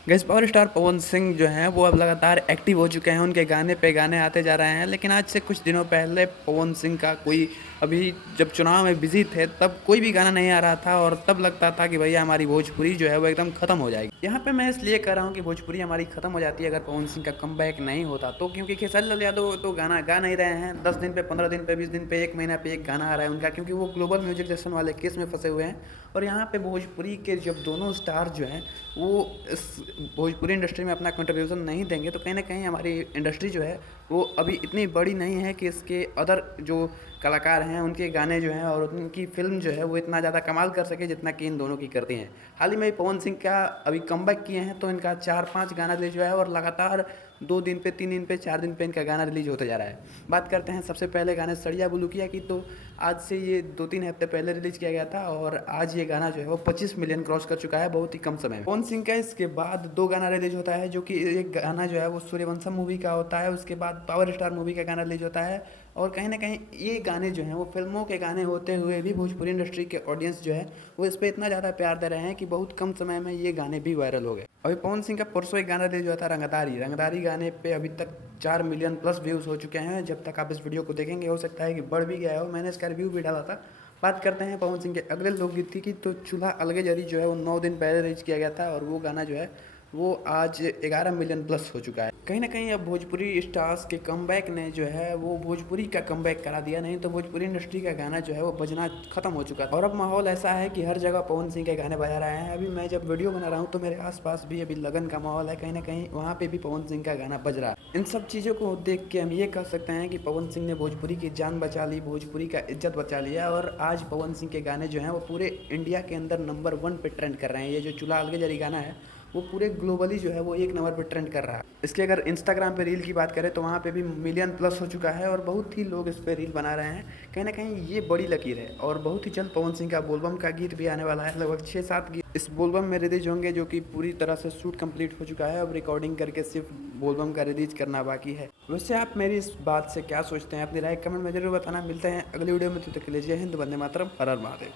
Guys power star Pawan Singh जो हैं वो अब लगातार एक्टिव हो चुके हैं, उनके गाने पे गाने आते जा रहे हैं। लेकिन आज से कुछ दिनों पहले पवन सिंह का कोई अभी जब चुनाव में बिजी थे तब कोई भी गाना नहीं आ रहा था और तब लगता था कि भैया हमारी भोजपुरी जो है वो एकदम खत्म हो जाएगी। यहाँ पे मैं इसलिए कह रहा हूँ कि भोजपुरी हमारी खत्म हो जाती है अगर पवन सिंह का कमबैक नहीं होता तो, क्योंकि खेसारी लाल यादव तो गाना गा नहीं रहे हैं। 10 दिन पे, 15 दिन पे, 20 दिन पे, 1 महीना पे एक गाना आ रहा है उनका, क्योंकि वो ग्लोबल म्यूजिक जैक्सन वाले केस में फंसे हुए हैं। और यहाँ पे भोजपुरी के जब दोनों स्टार जो हैं वो इस भोजपुरी इंडस्ट्री में अपना कंट्रीब्यूशन नहीं देंगे तो कहीं ना कहीं हमारी इंडस्ट्री जो है वो अभी इतनी बड़ी नहीं है कि इसके अदर जो कलाकार हैं उनके गाने जो हैं और उनकी फिल्म जो है वो इतना ज़्यादा कमाल कर सके जितना कि इन दोनों की करती हैं। हाल ही में पवन सिंह का अभी कमबैक किए हैं तो इनका 4-5 गाना रिलीज हुआ है और लगातार 2 दिन पे, 3 दिन पे, 4 दिन पे इनका गाना रिलीज होते जा रहा है। बात करते हैं सबसे पहले गाने सड़िया बुलुकिया की, तो आज से ये 2-3 हफ्ते पहले रिलीज किया गया था और आज ये गाना जो है वो 25 मिलियन क्रॉस कर चुका है बहुत ही कम समय में। पवन सिंह का इसके बाद 2 गाना रिलीज होता है, जो कि एक गाना जो है वो सूर्यवंशम मूवी का होता है, उसके बाद पावर स्टार मूवी का गाना रिलीज होता है। और कहीं ना कहीं ये गाने जो हैं वो फिल्मों के गाने होते हुए भी भोजपुरी इंडस्ट्री के ऑडियंस जो है वो इस पर इतना ज़्यादा प्यार दे रहे हैं कि बहुत कम समय में ये गाने भी वायरल हो गए। अभी पवन सिंह का परसों एक गाना रिलीज हुआ था रंगदारी। रंगदारी गाने पे अभी तक 4 मिलियन प्लस व्यूज़ हो चुके हैं। जब तक आप इस वीडियो को देखेंगे हो सकता है कि बढ़ भी गया हो, मैंने इसका रिव्यू भी डाला था। बात करते हैं पवन सिंह के अगले लोकगीत की, तो चूल्हा अलगे जरी जो है वो 9 दिन पहले रिलीज किया गया था और वो गाना जो है वो आज 11 मिलियन प्लस हो चुका है। कहीं ना कहीं अब भोजपुरी स्टार्स के कमबैक ने जो है वो भोजपुरी का कमबैक करा दिया, नहीं तो भोजपुरी इंडस्ट्री का गाना जो है वो बजना खत्म हो चुका था। और अब माहौल ऐसा है कि हर जगह पवन सिंह के गाने बजा रहे हैं। अभी मैं जब वीडियो बना रहा हूँ तो मेरे आसपास भी अभी लगन का माहौल है, कहीं ना कहीं वहाँ पे भी पवन सिंह का गाना बज रहा है। इन सब चीज़ों को देख के हम ये कह सकते हैं कि पवन सिंह ने भोजपुरी की जान बचा ली, भोजपुरी का इज्जत बचा लिया और आज पवन सिंह के गाने जो हैं वो पूरे इंडिया के अंदर नंबर 1 पे ट्रेंड कर रहे हैं। ये जो चूल्हा अलगे जरी गाना है वो पूरे ग्लोबली जो है वो 1 नंबर पे ट्रेंड कर रहा है। इसके अगर इंस्टाग्राम पे रील की बात करें तो वहाँ पे भी मिलियन प्लस हो चुका है और बहुत ही लोग इस पे रील बना रहे हैं। कहीं ना कहीं ये बड़ी लकीर है और बहुत ही जल्द पवन सिंह का बोलबम का गीत भी आने वाला है। लगभग 6-7 गीत इस बोलबम में रिलीज होंगे, जो कि पूरी तरह से शूट कंप्लीट हो चुका है। अब रिकॉर्डिंग करके सिर्फ बोलबम का रिलीज करना बाकी है। वैसे आप मेरी इस बात से क्या सोचते हैं, अपनी राय कमेंट में जरूर बताना। मिलते हैं अगली वीडियो में, तब तक के लिए जय हिंद, वंदे मातरम, हर हर महादेव।